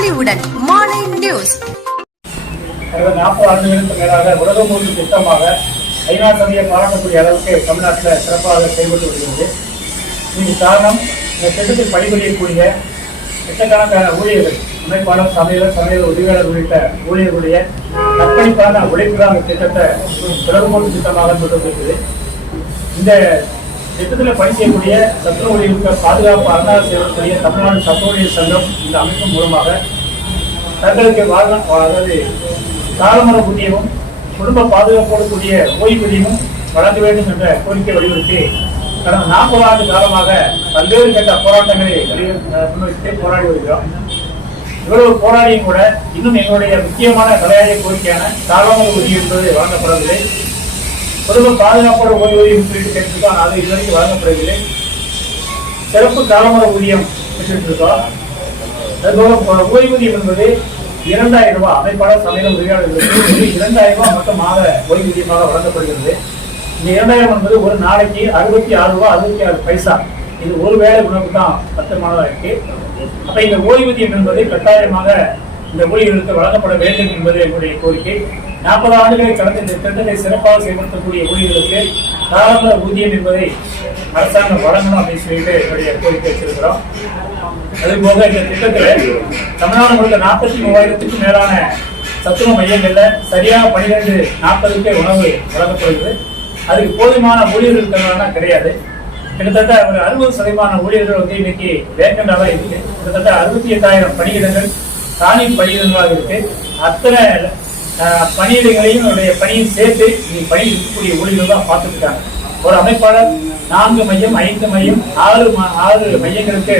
பொலிவுடன் மாலை நியூஸ். கடந்த நாற்பது ஆண்டுகளுக்கு மேலாக உலகம் முழுவதும் திட்டமாக ஐநா சபையை பாராட்டக்கூடிய அளவுக்கு தமிழ்நாட்டில் சிறப்பாக செயல்பட்டு வருகிறது. இதுக்கு காரணம் இந்த திட்டத்தில் பணிபுரியக்கூடிய லட்சக்கணக்கான ஊழியர்கள் அமைப்பாளர் சமையலர் சமையல் உதவியாளர் உள்ளிட்ட ஊழியர்களுடைய அர்ப்பணிப்பான உழைப்பு தான் இந்த திட்டத்தை உலகம் முழுவதும் திட்டமாக கொண்டு வந்திருக்கிறது. இந்த திட்டத்தில் பணி செய்யக்கூடிய சத்துணவு ஊழியர்களுக்கு பாதுகாப்பு அரணாக செய்யக்கூடிய தமிழ்நாடு சத்துணவு ஊழியர் சங்கம் இந்த அமைப்பு மூலமாக தங்களுக்கு வாழ் அதாவது காலமர ஊதியமும் குடும்ப பாதுகாப்போடு கூடிய ஓய்வூதியமும் வழங்க வேண்டும் என்ற கோரிக்கை வலியுறுத்தி கடந்த நாற்பது ஆண்டு காலமாக பல்வேறு கட்ட போராட்டங்களை முன்வைத்து போராடி வருகிறோம். இவ்வளவு போராடியும் கூட இன்னும் எங்களுடைய முக்கியமான தலையாய கோரிக்கையான காலமர ஊதியம் என்பது வழங்கப்படவில்லை. குடும்ப பாதுகாப்போட ஓய்வூதியம் குறித்து கேட்டிருக்கோம் அது இதுவரைக்கும் வழங்கப்படவில்லை. சிறப்பு காலமர ஊதியம் பெற்றிருக்கோம் அதுபோல ஓய்வூதியம் என்பது இரண்டாயிரம் ரூபாய். அமைப்பாளர் சமையல் உதவியாளர்களுக்கு இது இரண்டாயிரம் ரூபாய் மொத்தம் மாத ஓய்வூதியமாக வழங்கப்படுகிறது. இந்த இரண்டாயிரம் என்பது ஒரு நாளைக்கு அறுபத்தி ஆறு ரூபாய் அறுபத்தி ஆறு பைசா. இது ஒரு வேளை உணவு தான் பத்தமானதா இருக்கு. அப்ப இந்த ஓய்வூதியம் என்பது கட்டாயமாக இந்த ஊழியர்களுக்கு வழங்கப்பட வேண்டும் என்பது என்னுடைய கோரிக்கை. நாற்பது ஆண்டுகளை கடந்த இந்த திட்டத்தை சிறப்பாக செயல்படுத்தக்கூடிய ஊழியர்களுக்கு தாராள ஊதியம் என்பதை அரசாங்கம் வழங்கணும் அப்படின்னு சொல்லிட்டு என்னுடைய கோரிக்கை வச்சிருக்கிறோம். அது போக இந்த திட்டத்தில் தமிழ்நாடு முழுக்க நாற்பத்தி மூவாயிரத்துக்கும் மேலான சத்துணவு மையங்களில் சரியாக பனிரெண்டு நாற்பதுக்கே உணவு வழங்கப்படுகிறது. அதுக்கு போதுமான ஊழியர்கள் இருக்கிறதா கிடையாது. கிட்டத்தட்ட ஒரு அறுபது சதவீதமான ஊழியர்கள் வந்து இன்னைக்கு வேக்கண்டாக தான் இருக்கு. கிட்டத்தட்ட அறுபத்தி எட்டாயிரம் பணியிடங்கள் காலி பணியிடங்களாக இருக்கு. அத்தனை பணியிடங்களையும் என்னுடைய பணியும் சேர்த்து இன்னைக்கு பணி இருக்கக்கூடிய ஊழியர்கள் தான் பார்த்துருக்காங்க ஒரு அமைப்பாளர் நான்கு மையம் ஐந்து மையம் ஆறு ஆறு மையங்களுக்கு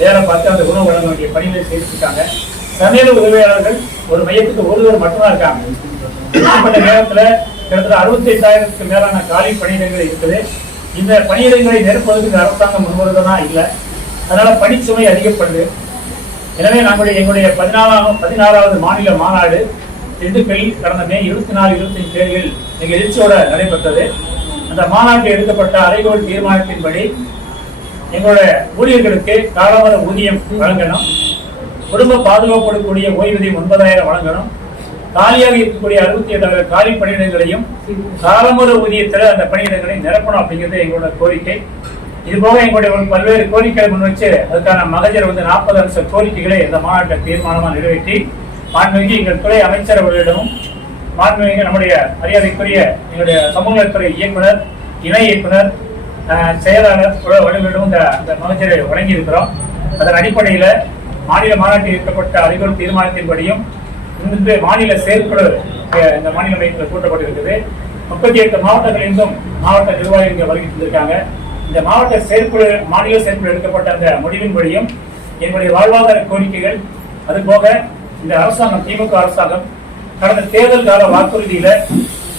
வேலை பார்த்து அந்த உணவு வழங்க வேண்டிய பணிகளை செய்திருக்காங்க சமையல் உதவியாளர்கள் ஒரு மையத்துக்கு ஒருவர் மட்டும்தான் இருக்காங்க. இப்படிப்பட்ட நேரத்தில் கிட்டத்தட்ட அறுபத்தி எட்டாயிரத்துக்கு மேலான காலி பணியிடங்கள் இருக்குது. இந்த பணியிடங்களை நிரப்புவதற்கு அரசாங்கம் முன்வருவதா? இல்லை. அதனால பணிச்சுமை அதிகப்படுது. எனவே நம்முடைய எங்களுடைய பதினாலாம் பதினாறாவது மாநில மாநாடு திண்டுக்கல் கடந்த மே இருபத்தி நாலு இருபத்தஞ்சு தேதியில் நிகழ்ச்சியோட நடைபெற்றது. அந்த மாநாட்டில் எடுக்கப்பட்ட அறைகோல் தீர்மானத்தின்படி எங்களோட ஊழியர்களுக்கு காலவர ஊதியம் வழங்கணும். குடும்ப பாதுகாப்படக்கூடிய ஓய்வூதியம் ஒன்பதாயிரம் வழங்கணும். காலியாக இருக்கக்கூடிய அறுபத்தி எட்டாயிரம் காலி பணியிடங்களையும் காலமுறை ஊதியத்தில் அந்த பணியிடங்களை நிரப்பணும் அப்படிங்கிறது எங்களோட கோரிக்கை. இது போக எங்களுடைய பல்வேறு கோரிக்கைகளை முன்வச்சு அதுக்கான மகஜர் வந்து நாற்பது அம்ச கோரிக்கைகளை இந்த மாநாட்டை தீர்மானமாக நிறைவேற்றி மாண்புமிகு எங்கள் துறை அமைச்சர் அவர்களிடமும் மாண்புமிகு நம்முடைய மரியாதைக்குரிய எங்களுடைய சமூகத்துறை இயக்குனர் இணை இயக்குனர் செயலாளர் உட- வடிவங்களிடம் இந்த இந்த மகஜரை வழங்கி இருக்கிறோம் அதன் அடிப்படையில் மாநில மாநாட்டில் இருக்கப்பட்ட அறிவுறும் தீர்மானத்தின்படியும் இன்று மாநில செயற்குழு இந்த மாநில மையத்தில் கூட்டப்பட்டிருக்குது. முப்பத்தி எட்டு மாவட்டங்களிலிருந்தும் மாவட்ட நிர்வாகிகள் இங்கே வருகை தந்திருக்காங்க. இந்த மாவட்ட செயற்குழு மாநில செயற்குழு எடுக்கப்பட்ட அந்த முடிவின்படியும் எங்களுடைய வாழ்வாதார கோரிக்கைகள் அதுபோக இந்த அரசாங்கம் திமுக அரசாங்கம் கடந்த தேர்தல் கால வாக்குறுதியில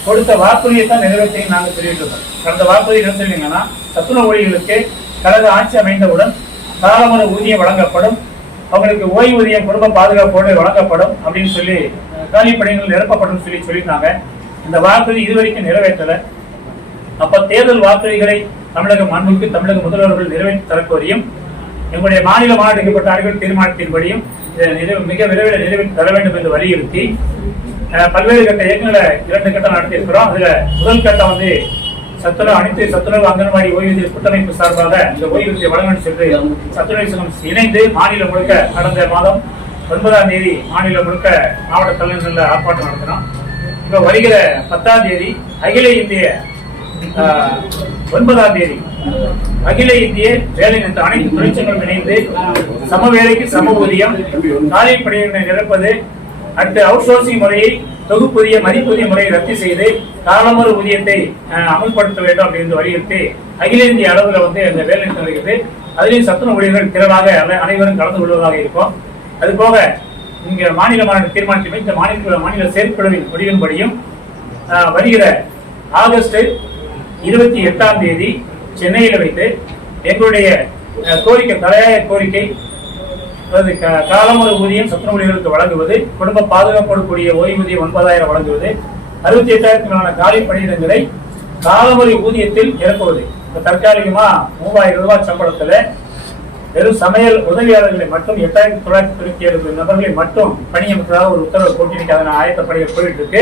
கொடுத்த வாக்குறுதியை தான் நிறைவேற்றி நாங்கள் தெரிவித்திருக்கோம் கடந்த வாக்குறுதி நிறைவேற்றினீங்கன்னா சத்துணவு ஊழியர்களுக்கு கடந்த ஆட்சி அமைந்தவுடன் காலமுறை ஊதியம் வழங்கப்படும் அவங்களுக்கு ஓய்வூதியம் குடும்ப பாதுகாப்போடு வழங்கப்படும் அப்படின்னு சொல்லி அஹ், காலி பணிகள் நிரப்பப்படும் சொல்லி சொல்லியிருந்தாங்க. இந்த வாக்குறுதி இதுவரைக்கும் நிறைவேற்றல. அப்ப தேர்தல் வாக்குறுதிகளை தமிழக மாண்புக்கு தமிழக முதல்வர்கள் நிறைவேற்றி தரக்கோரியும் எங்களுடைய மாநில மாநாட்டுக்கப்பட்ட அறிவியல் தீர்மானத்தின்படியும் நிறைவு மிக விரைவில் நிறைவேற்றி தர வேண்டும் என்று வலியுறுத்தி பல்வேறு கட்ட இயக்கங்களை இரண்டு கட்டம் நடத்தியிருக்கிறோம். அதுல முதல் கட்டம் வந்து சத்துணவு அனைத்து சத்துணவு அங்கன்வாடி ஓய்வூதிய கூட்டமைப்பு சார்பாக இந்த ஓய்வூதிய வழங்கணும் சென்று சத்துணவு சங்கம் இணைந்து மாநிலம் முழுக்க கடந்த மாதம் ஒன்பதாம் தேதி மாநிலம் முழுக்க மாவட்ட தலைநகரில் ஆர்ப்பாட்டம் நடத்தினோம். இப்போ வருகிற பத்தாம் தேதி அகில இந்திய ஒன்பதாம் தேதி. அகில இந்திய வேலை நிறுத்த அனைத்து தொழிற்சங்களும் இணைந்து சம வேலைக்கு சம ஊதியம் காலி பணியினை நிரப்பது அடுத்து அவுட் சோர்சிங் முறையை தொகுப்புதிய மதிப்புதிய முறையை ரத்து செய்து காலமுறை ஊதியத்தை அமல்படுத்த வேண்டும் அப்படின்னு வலியுறுத்தி அகில இந்திய அளவில் வந்து அந்த வேலை நிறுத்தம் வருகிறது அதிலும் சத்துணவு ஊழியர்கள் திரளாக அனைவரும் கலந்து கொள்வதாக இருக்கும். அது போக இங்க மாநில மாநில தீர்மானத்தை இந்த மாநில மாநில செயற்குழுவின் முடிவின்படியும் வருகிற ஆகஸ்ட் இருபத்தி எட்டாம் தேதி சென்னையில் வைத்து எங்களுடைய கோரிக்கை தலையாய கோரிக்கை அதாவது க- காலமுறை ஊதியம் சத்துணவு ஊழியர்களுக்கு வழங்குவது குடும்ப பாதுகாப்போடு கூடிய ஓய்வூதியம் ஒன்பதாயிரம் வழங்குவது அறுபத்தி எட்டாயிரத்தி மேலான காலி பணியிடங்களை காலமுறை ஊதியத்தில் இறக்குவது. இப்போ தற்காலிகமா மூவாயிரம் ரூபாய் சம்பளத்துல வெறும் சமையல் உதவியாளர்களை மட்டும் எட்டாயிரத்தி தொள்ளாயிரத்தி தொண்ணூத்தி ஏழு நபர்களை மட்டும் பணியமர்த்ததாக ஒரு உத்தரவு போட்டிருக்க ஆயத்த பணிகள் போயிட்டு இருக்கு.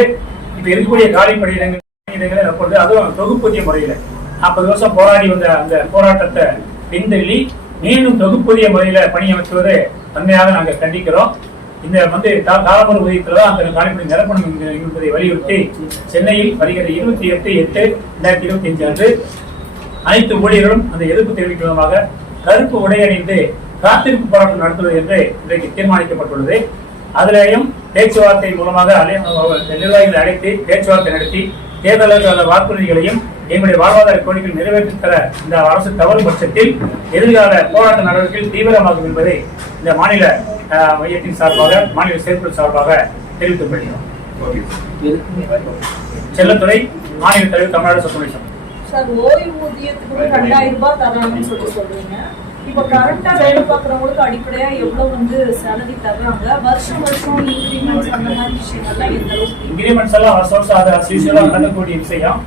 இப்ப இருக்கக்கூடிய காலி பணியிடங்கள் கீதைகளை அப்பொழுது அதுவும் தொகுப்பூதிய முறையில. நாற்பது வருஷம் போராடி வந்த அந்த போராட்டத்தை பின்தள்ளி மீண்டும் தொகுப்பூதிய முறையில பணியமர்த்துவதை தன்மையாக நாங்கள் கண்டிக்கிறோம். இந்த வந்து கா- காலமுறை ஊதியத்தில் தான் அந்த காலிப்பணி நிரப்பணம் என்பதை வலியுறுத்தி சென்னையில் வருகிற இருபத்தி எட்டு எட்டு ரெண்டாயிரத்தி இருபத்தி அஞ்சு அன்று அனைத்து ஊழியர்களும் அந்த எதிர்ப்பு தெரிவிக்கும் விதமாக கருப்பு உடை அணிந்து காத்திருப்பு போராட்டம் நடத்துவது என்று இன்றைக்கு தீர்மானிக்கப்பட்டுள்ளது. அதிலேயும் பேச்சுவார்த்தை மூலமாக நிர்வாகிகளை அழைத்து பேச்சுவார்த்தை நடத்தி தேர்தலுக்கான வாக்குறுதிகளையும் எங்களுடைய வாழ்வாதார கோரிக்கைகள் நிறைவேற்றித் தர இந்த அரசு தவறும் பட்சத்தில் எதிர்கால போராட்ட நடவடிக்கைகள் தீவிரமாகும் என்பதை இந்த மாநில மையத்தின் சார்பாக மாநில செயற்குழு சார்பாக தெரிவித்துக் கொள்கிறோம். செல்லத்துறை மாநில தலைவர் தமிழ்நாடு சார் ஓய்வூதியத்துக்கு ரெண்டாயிரம் ரூபாய் தரணும்னு சொல்லி சொல்றீங்க. இப்ப கரெக்டா வேலை பார்க்கறவங்களுக்கு அடிப்படையா எவ்வளவு வந்து சேலரி தர்றாங்க? வருஷம் வருஷம் இன்கிரிமெண்ட்ஸ் அந்த மாதிரி விஷயங்கள்லாம் எந்த அளவுக்கு இன்கிரிமெண்ட்ஸ் எல்லாம் வருஷம் வருஷம் அது as usual நடக்கக்கூடிய விஷயம்.